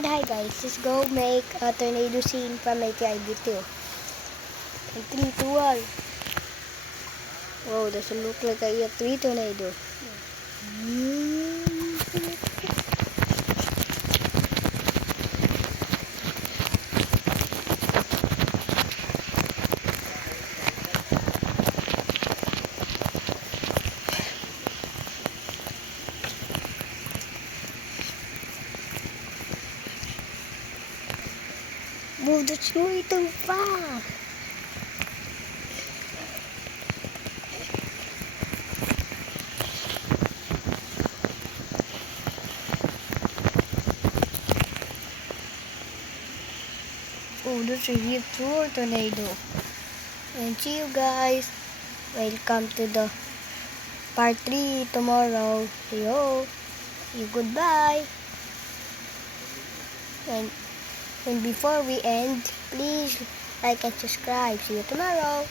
And hi guys, let's go make a tornado scene from ATIB2. And 3, 2, 1. Whoa, doesn't look like a E3 tornado. Move the tree too far. Oh, that's a huge tornado. And see you guys. Welcome to the part 3 tomorrow. Yo, see you goodbye. And before we end, please like and subscribe. See you tomorrow.